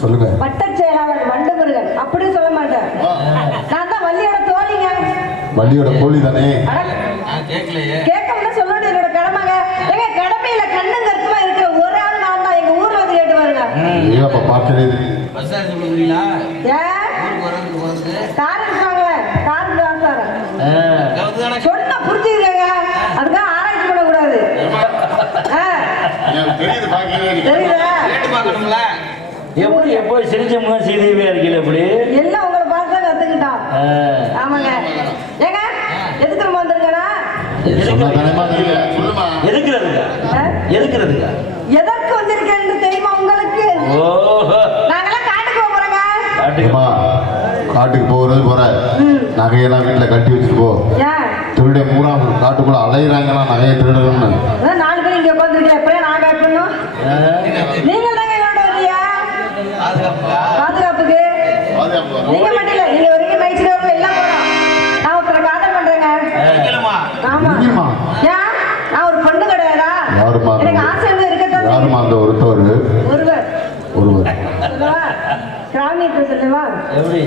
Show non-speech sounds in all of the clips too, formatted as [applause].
சொல்லுங்க. வட்டச் செயலாளர் வண்டமுருகன் அப்படி சொல்ல மாட்டேன் நான் தான் வள்ளியோட தோழிங்க. வள்ளியோட கோழி தானே? கேட்காம சொல்ல என்னோட கடமைங்க. எங்க கடமையில கண்ணும் கருத்துமா இருக்கிற ஒரு ஆள் நான் தான். எங்க ஊர்ல வந்து கேட்டு பாருங்க. நீங்க அப்ப பார்க்கவே தெரியும் பஸ் சொன்னா புரிஞ்சுக்கங்க அதுக்காக ஆராய்ச்சி பண்ணக்கூடாது. தெரியுது ரேட்டு பார்க்கணுங்களா எப்படி எப்போ சிரிச்ச முகம் செய்தவே இருக்கல எப்படி எல்லாம் உங்களை பார்த்து கத்துக்கிட்டான். ஆமாங்க. ஏங்க எதுக்கு நம்ம எதுக்குறதுக்கா? ஆ? எதுக்குறதுக்கா? எதற்கு வந்திருக்கேன்னு தெரியுமா உங்களுக்கு? ஓஹோ. நாங்கெல்லாம் காட்டுக்கு போக போறோங்க. காட்டுக்கு போகிறது போற. நகையெல்லாம் வீட்டில் கட்டி வச்சுட்டு போ. திருடைய மூணாம் காட்டுக்குள்ள அலையிறாங்களா நகையை திருடணும்னு. கிராமியத்தை சொல்லவா எப்படி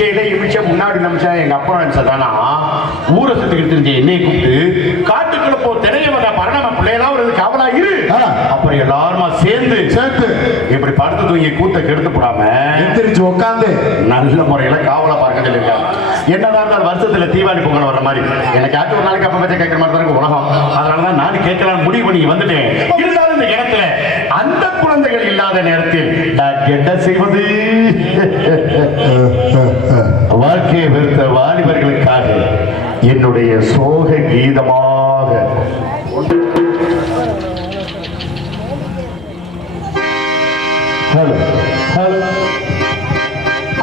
இமிச்சையில இமிச்சை முன்னாடி நிமிஷம் எங்க அப்பா நினைச்சதானா ஊரை சுத்திக்கிட்டு தெரிஞ்ச என்னைய கூப்பிட்டு காட்டுக்குள்ள போ திரைய வந்த பரணம பிள்ளையெல்லாம் ஒரு காவலா இரு. அப்புறம் எல்லாருமா சேர்ந்து சேர்த்து. இப்படி படுத்து தூங்கி கூத்த கெடுத்து போடாம எந்திரிச்சு உட்காந்து நல்ல முறையில காவலா பார்க்க சொல்லியிருக்காங்க. என்னதான் இருந்தாலும் வருஷத்துல தீபாவளி பொங்கல் வர்ற மாதிரி. எனக்கு ஆச்சு ஒரு நாளைக்கு அப்ப பச்சை கேட்கிற மாதிரி தான் உலகம். அதனாலதான் நானும் கேட்கலாம் முடிவு பண்ணி வந்துட்டேன். இருந்தாலும் இந்த இடத்துல அந்த குழந்தைகள் இல்லாத நேரத்தில் நான் என்ன செய்வது? வாழ்க்கையை வெறுத்த வாலிபர்களுக்காக என்னுடைய சோக கீதமாக.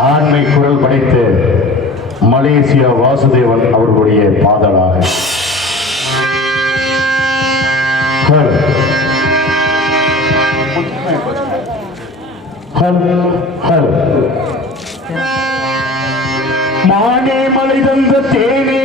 ஆண்மை குரல் படைத்த மலேசியா வாசுதேவன் அவர்களுடைய பாதலாக ஹலோ. Hello hello. மானே மலை தந்த தேனே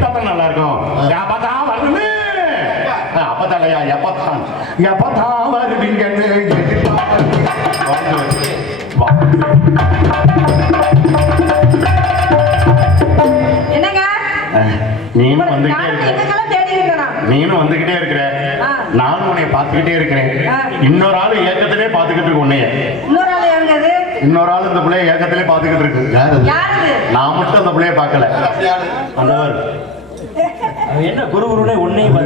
தான் நல்லா இருக்கும் எப்பதான் வருது. அப்பதான் இல்லையா? எப்பதான் எப்பதான் வருவீங்கன்னு நீனும் வந்துகிட்டே இருக்கிற. இருக்கேனா நீனும் வந்துகிட்டே இருக்கிற. நானும் உன்னை பார்த்துக்கிட்டே இருக்கிறேன். இன்னொரு ஆள் ஏக்கத்திலே பார்த்துக்கிட்டு இருக்கு உன்னைய. இன்னொரு ஆள் இந்த பிள்ளைய ஏக்கத்திலே பார்த்துக்கிட்டு இருக்கு. நான் மட்டும் அந்த பிள்ளைய பார்க்கல. அந்தவர் அவன் என்ன குரு குருனே உன்னையும்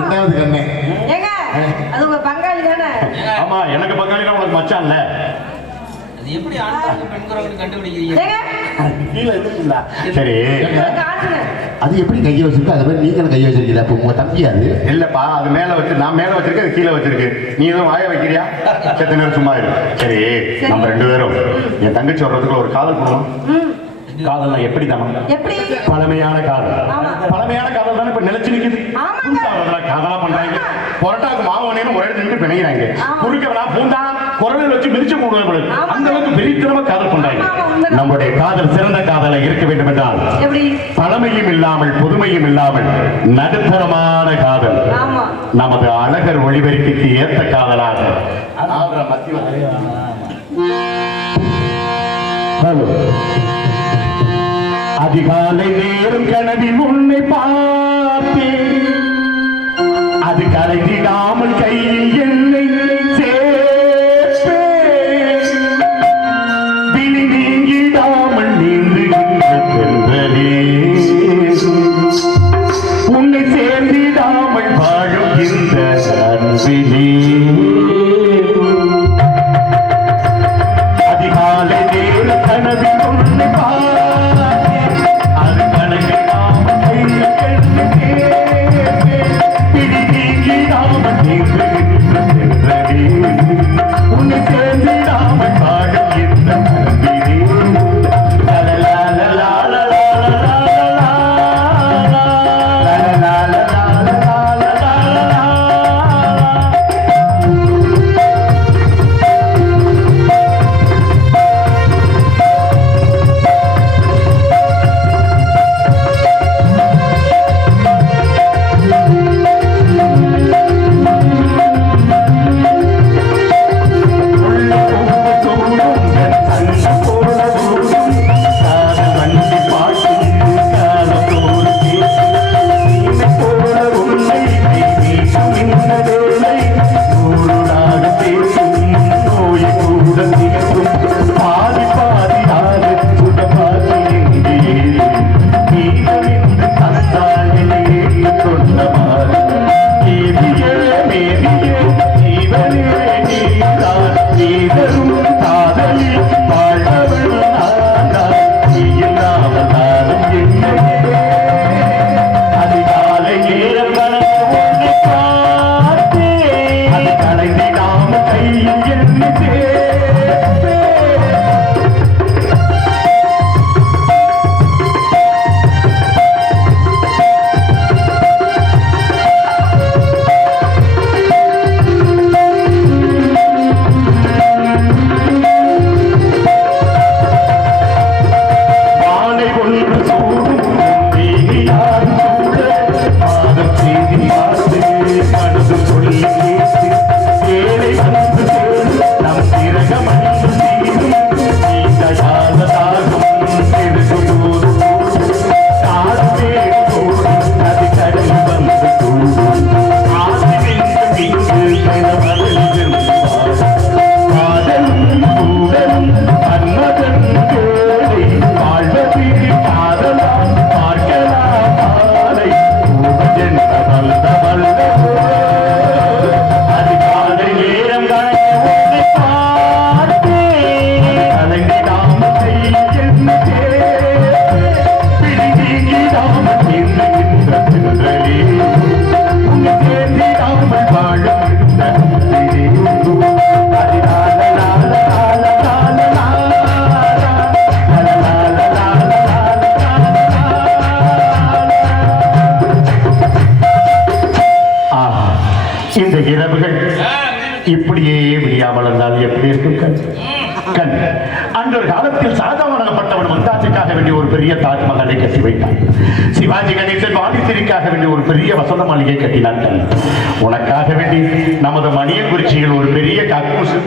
ரெண்டாவது கண்ணே. ஏங்க அது உங்க பங்காளி தானே? ஆமா எனக்கு பங்காளினா உனக்கு மச்சான்ல எப்படி ஆண்களுக்கு பெண் குரங்கு கண்டுபிடிக்கிறீங்க? ஏங்க. கீழே இருக்குல்ல சரி. அது எப்படி கையை வச்சிருக்கோ? அது மாதிரி நீங்களும் கையை வச்சிருக்கீங்க அப்போ உங்க தம்பி அது? இல்லப்பா அது மேல வச்சு நான் மேல வச்சிருக்கேன் அது கீழே வச்சிருக்கு. நீ எதுவும் வாய வைக்கிறியா? [laughs] செத்த நேரம் சும்மா இரு. சரி நம்ம ரெண்டு பேரும் என் தங்கச்சி வர்றதுக்கு ஒரு காதல் பண்ணுவோம் ம். காதல்னா எப்படி தானே எப்படி? பழமையான காதல். ஆமா. பழமையான காதல் தானே இப்ப நிலைச்சு நிக்குது? காதலா பண்றாங்க. பொரட்டாக்கு மாவனேன்னு ஒரு இடத்துல நின்று பிணைகிறாங்க ஆமா. குறுக்கவனா பூந்தா குரலில் வச்சு மிதிச்சு போடுவாங்க. அந்த அளவுக்கு வெறித்தனமா காதல் பண்றாங்க. நம்முடைய காதல் சிறந்த காதலை இருக்க வேண்டும் என்றால் எப்படி? பழமையும் இல்லாமல் புதுமையும் இல்லாமல் நடுத்தரமான காதல். ஆமா. நமது அழகர் ஒளிபெருக்கிக்கு ஏத்த காதலாக ஹலோ. அதிகாலை நேரம் கனவில் உன்னை பார்த்தேன் அது கலைந்திடாமல் கையில் என்னை வேண்டிய ஒரு பெரிய தாஜ்மஹாலை கட்டி வைத்தான் சிவாஜி கணேசன் வாணிசிரிக்காக வேண்டிய ஒரு பெரிய வசந்த மாளிகை கட்டினான் கண் உனக்காக வேண்டி நமது மணியங்குறிச்சியில் ஒரு பெரிய கக்கூசு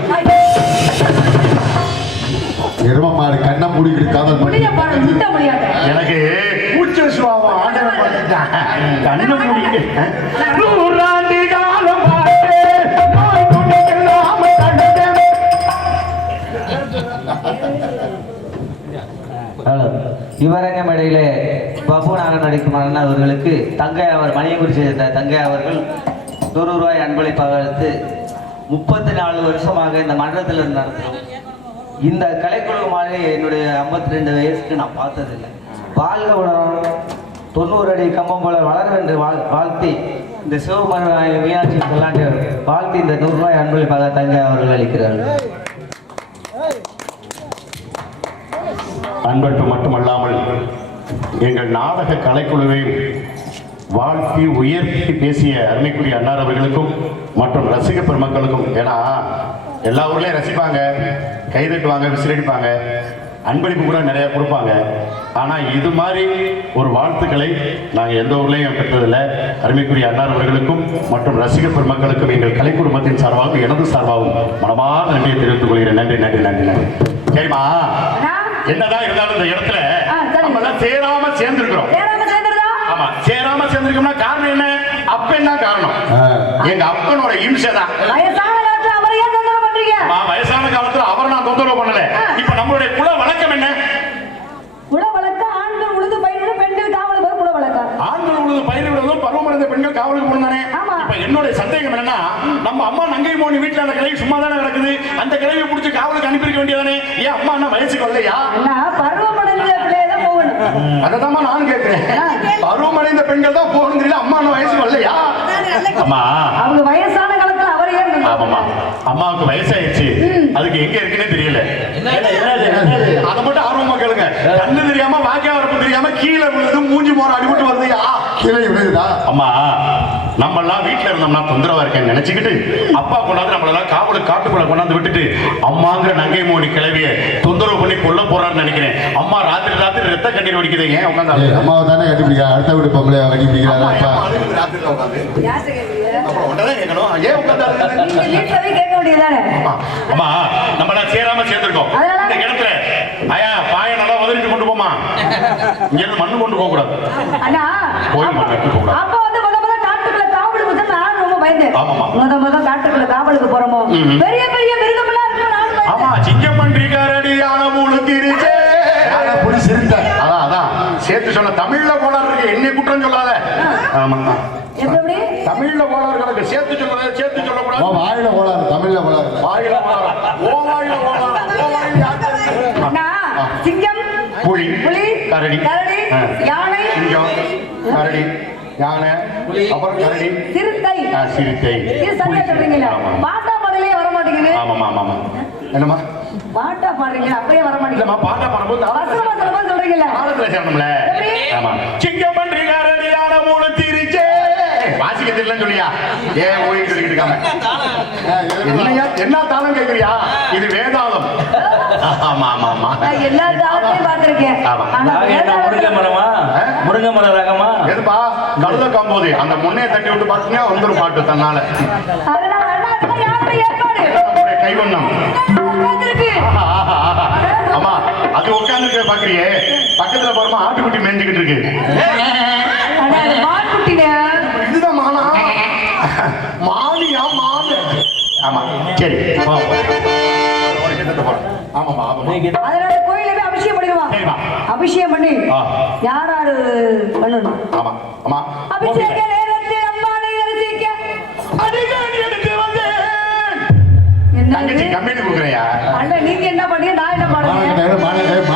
எரும மாடு கண்ணை மூடிக்கிட்டு காதல் எனக்கு. கண்ணு மூடிட்டு இவரங்க மேடையிலே நாகர் நடிக்கும் அண்ணன் அவர்களுக்கு தங்கை அவர் மணியங்குறிச்சி சேர்ந்த தங்கை அவர்கள் நூறு ரூபாய் அன்பளிப்பாக பகர்த்து முப்பத்தி நாலு வருஷமாக இந்த மன்றத்தில் இருந்தார்கள் நடத்துகிறோம் இந்த கலைக்குழு மாதிரி என்னுடைய ஐம்பத்தி ரெண்டு வயசுக்கு நான் பார்த்ததில்லை. வாழ்க உணர்வு தொண்ணூறு அடி கம்பம் போல வளரும் என்று வாழ் வாழ்த்தி இந்த சிவபெருமான் மீனாட்சி சொல்லாண்டு வாழ்த்தி இந்த நூறுரூவாய் அன்பளிப்பாக தங்கை அவர்கள் அளிக்கிறார்கள். அன்பட்டு மட்டுமல்லாமல் எங்கள் நாடக கலைக்குழுவை வாழ்த்தி உயர்த்தி பேசிய அருமைக்குரிய அன்னார் அவர்களுக்கும் மற்றும் ரசிக பெருமக்களுக்கும் ஏன்னா எல்லா ஊர்லேயும் ரசிப்பாங்க கைதட்டுவாங்க விசிலடிப்பாங்க அன்பளிப்பு கூட நிறைய கொடுப்பாங்க. ஆனால் இது மாதிரி ஒரு வாழ்த்துக்களை நாங்கள் எந்த ஊர்லேயும் பெற்றதில்லை. அருமைக்குரிய அன்னார் அவர்களுக்கும் மற்றும் ரசிக பெருமக்களுக்கும் எங்கள் கலை குடும்பத்தின் சார்பாகவும் எனது சார்பாகவும் மனமான நன்றியை தெரிவித்துக் கொள்கிறேன். நன்றி நன்றி நன்றி நன்றி. சரிம்மா. என்னதான் இருந்தாலும் இந்த இடத்துல. நம்ம சேராம சேர்ந்திருக்கிறோம்? ஆமா சேராம சேர்ந்திருக்கோம்னா காரணம் என்ன அப்பன் தான் காரணம். எங்க அப்பனோட இம்சை தான் வயசான காலத்துல அவரை ஏன் தொந்தரவு பண்றீங்க ஆமா, வயசான காலத்துல அவர் நான் தொந்தரவு பண்ணல இப்ப நம்மளுடைய குல வழக்கம் என்ன குல வளர்த்த ஆண்கள் உழுது பயிரிடு பெண்கள் காவல் போய் குல வளர்க்க ஆண்கள் உழுது பயிர் விடுவதும் பருவமடைந்த பெண்கள் காவலுக்கு போனானே ஆமா. இப்ப என்னுடைய சந்தேகம் என்னன்னா நம்ம அம்மா நங்கை மோனி வீட்டுல அந்த கிளவி சும்மா தானே கிடக்குது அந்த பிடிச்சி காவலுக்கு அனுப்பியிருக்க வேண்டியதானே? ஏன் அம்மா என்ன வயசுக்கு வரலையா? போகணும். அததான் நானும் கேட்கிறேன் பருவமடைந்த பெண்கள் தான் போகணுங்கிறீங்க அம்மா என்ன வயசுக்கு வரலையா? அம்மா. அவங்க வயசான காலத்துல அவரை ஏன் ஆமாமா அம்மாவுக்கு வயசாயிடுச்சு. அதுக்கு எங்க இருக்குன்னே தெரியல. அதை மட்டும் ஆர்வமா கேளுங்க. கண்ணு தெரியாம வாக்கிய வரப்பு தெரியாம கீழே விழுது மூஞ்சி மோர அடிபட்டு வருதுயா? கீழே விழுகுதா? அம்மா. நம்ம எல்லாம் வீட்டுல இருந்தோம்னா தொந்தரவா இருக்கேன்னு நினைச்சுக்கிட்டு அப்பா கொண்டாந்து நம்மள எல்லாம் காவலுக்கு காட்டுக்குள்ள கொண்டாந்து விட்டுட்டு அம்மாங்கிற நங்கை மோனி கிளவிய தொந்தரவு பண்ணி கொல்ல போறான்னு நினைக்கிறேன். அம்மா ராத்திரி ராத்திரி ரத்த கண்ணீர் வடிக்குது. ஏன் உட்காந்து அம்மாவை தானே கட்டிப்பிடிக்கா அடுத்த வீட்டு பொம்பளைய கட்டிப்பிடிக்கிறாரா அப்பா. ஏன் உட்காந்து போய் அம்மா, அம்மா நம்ம எல்லாம் சேராம சேர்ந்திருக்கோம். இந்த இடத்துல ஐயா பாய நல்லா உதறிட்டு கொண்டு போமா இங்க இருந்து மண்ணு கொண்டு போக கூடாது அண்ணா கோயில் மண்ணு போக கூடாது அப்ப வந்து முத முத காட்டுக்குள்ள காவலுக்கு வந்து ஆமாமா. முத முத காட்டுக்குள்ள காவலுக்கு போறோமோ. பெரிய பெரிய நான் பயந்தேன். ஆமா சிங்கப்பன்றி கரடி யானை முழுக்கிருச்சே. யாரை புடி சிரித்தேன் அதான் அதான். சேர்த்து சொன்ன தமிழ்ல கோளாறு இருக்கு என்னை குற்றம் சொல்லாத. ஆமா எப்படி தமிழ்ல கோளாறு கிடக்கு சேர்த்து சொல்லாத சேர்த்து சொல்லக்கூடாது. வாயில கோளாறு தமிழ்ல கோளாறு. வாயில கோளாறு. ஓ வாயில கோளாறு. ஓ வாயில. சிங்கம் புலி புலி கரடி. கரடி. யானை. சிங்கம் கரடி. யானை அப்புறம் கரடி சிறுத்தை. சிறுத்தை ஆமா. பாட்டா பாடலே வர மாட்டேங்குது. ஆமாமா ஆமாமா என்னம்மா? பாட்டா பாடுறீங்க அப்படியே வர மாட்டேங்குது. பாட்டா சொல்லும்போது சொல்றீங்கல்ல? ஆழத்துல சேரணும்ல? ஆமா. மூணு தெரியலன்னு சொல்லியா ஏன் ஓடிட்டு சொல்லிட்டு இருக்காங்க என்னையா? என்ன தாளம் கேக்குறியா? இது வேதாளம். ஆமா ஆமா ஆமா. நான் எல்லா தாளத்தையும் பார்த்திருக்கேன். ஆமா. ஆனா நாங்க என்ன முருங்கை மரமா? ஆ? முருங்கை மரம் ரகமா? எதுப்பா? கழுத காம்போது. அந்த முன்னைய தட்டி விட்டு பாத்தீங்கன்னா வந்துரும் பாட்டு தன்னால. கைவண்ணம். ஆமா அது உட்கார்ந்து பாக்குறியே பக்கத்துல போறமா ஆட்டுக்குட்டி மேய்ஞ்சுக்கிட்டு இருக்கு அண்ணா, அது மான்குட்டிங்க. இதுதான் மானா மானியா மானு ஆமா சரி அதனால போய் அபிஷேகம் பண்ணிடுவான் சரிம்மா. அபிஷேகம் பண்ணி ஆ. யார் யாரு பண்ணணும்? ஆமா ஆமா அபிஷேக நேரத்தில் அம்மானை தரிசிக்க. அடிக்கடி எடுத்து வந்தேன். என்னது? தங்கச்சி கம்மிட்டு கொடுக்குறையா அண்ணா நீங்க என்ன பண்ணீங்க? நான் என்ன பண்ணுறேன்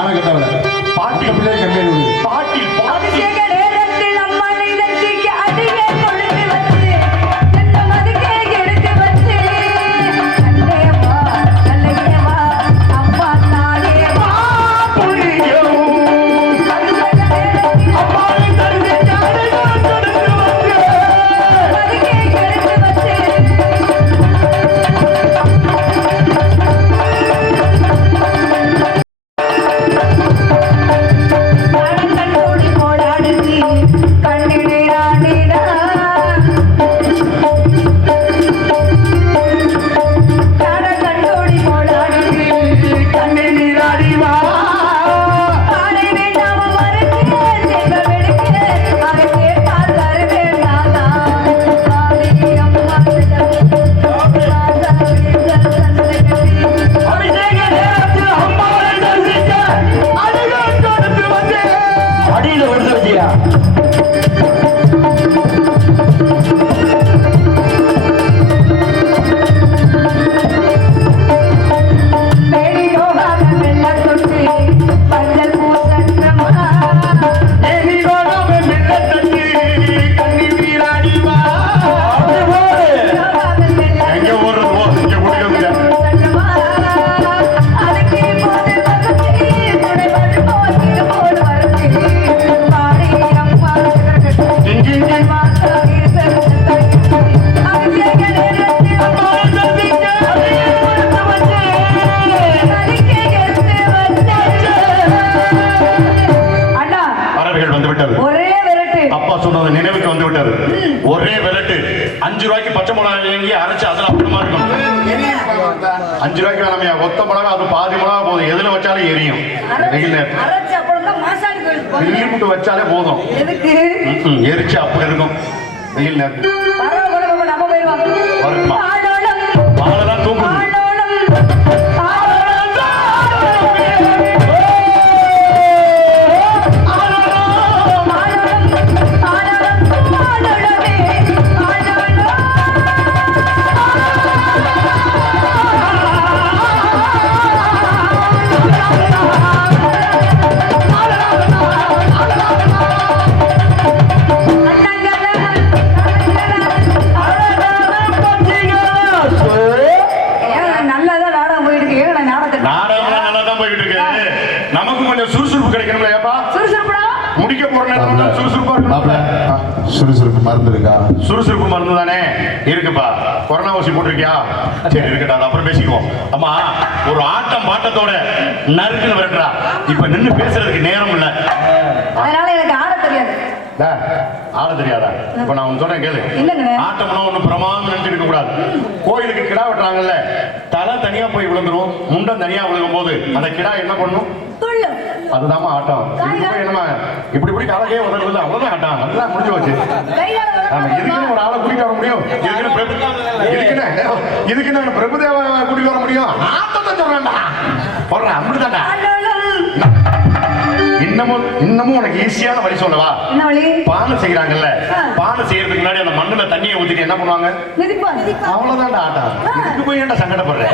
பாட்டி பிள்ளை பாட்டி பாட்டி. வெயில் நேரத்தில். சுறுசுறுப்பு மருந்து இருக்கா சுறுசுறுப்பு மருந்து தானே இருக்குப்பா. கொரோனா ஊசி போட்டிருக்கியா? சரி இருக்கட்டும் அது அப்புறம் பேசிக்குவோம். அம்மா ஒரு ஆட்டம் பாட்டத்தோட நறுக்குன்னு விரட்டுறா. இப்ப நின்னு பேசுறதுக்கு நேரம் இல்ல. அதனால எனக்கு ஆட தெரியாது. ஆட தெரியாதா? இப்ப நான் சொல்றேன் கேளு? ஆட்டம்னா ஒண்ணு பிரமாதம் நினைச்சிட்டு இருக்க கூடாது. கோயிலுக்கு கிடா வெட்டுறாங்கல்ல தலை தனியா போய் விழுந்துரும் முண்டம் தனியா விழுகும் போது அந்த கிடா என்ன பண்ணும்? அதுதாம்மா ஆட்டம். இதுக்கு என்னமா இப்படி இப்படி காலக்கே உதவுது அவ்வளவுதான் ஆட்டம். நல்லா முடிஞ்சு ஆமா, இதுக்குன்னு ஒரு ஆளை கூட்டிட்டு வர முடியும்? இதுக்குன்னு பிரபு இதுக்குன்னு இதுக்குன்னு பிரபுதேவா கூட்டிட்டு வர முடியும்? ஆட்டத்தை சொல்றேன்டா. போடுறேன் அப்படிதான்டா இன்னமும் இன்னமும் உனக்கு ஈஸியான வழி சொல்லவா? என்ன வழி? பானை செய்யறாங்கல்ல. பானை செய்யறதுக்கு முன்னாடி அந்த மண்ணுல தண்ணியை ஊத்திட்டு என்ன பண்ணுவாங்க? மிதிப்பா. அவ்வளவுதான்டா ஆட்டம். இதுக்கு போய் ஏன்டா சங்கடப்படுறேன்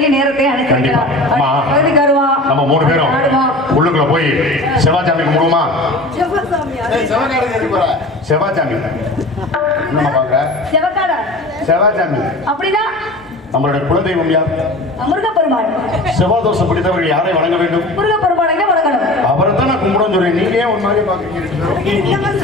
அழைச்சிருக்கலாம் அம்மா. பகுதிக்கு நம்ம மூணு பேரும் உள்ளுக்குள்ள போய் செவ்வாய்ச்சாமிக்கு முடுமா செவ்வாய்ச்சாமி பாக்குற அப்படின்னா? நம்மளுடைய குலதெய்வம் யார்? முருகப்பெருமாள் செவ்வாய் தோஷம் பிடித்தவர்கள் யாரை வணங்க வேண்டும்? முருகப்பெருமாளைங்க வணங்கணும். அவரை தான் நான் கும்பிடுன்னு சொல்றேன் நீங்க ஏன் ஒரு மாதிரி பாக்குறீங்க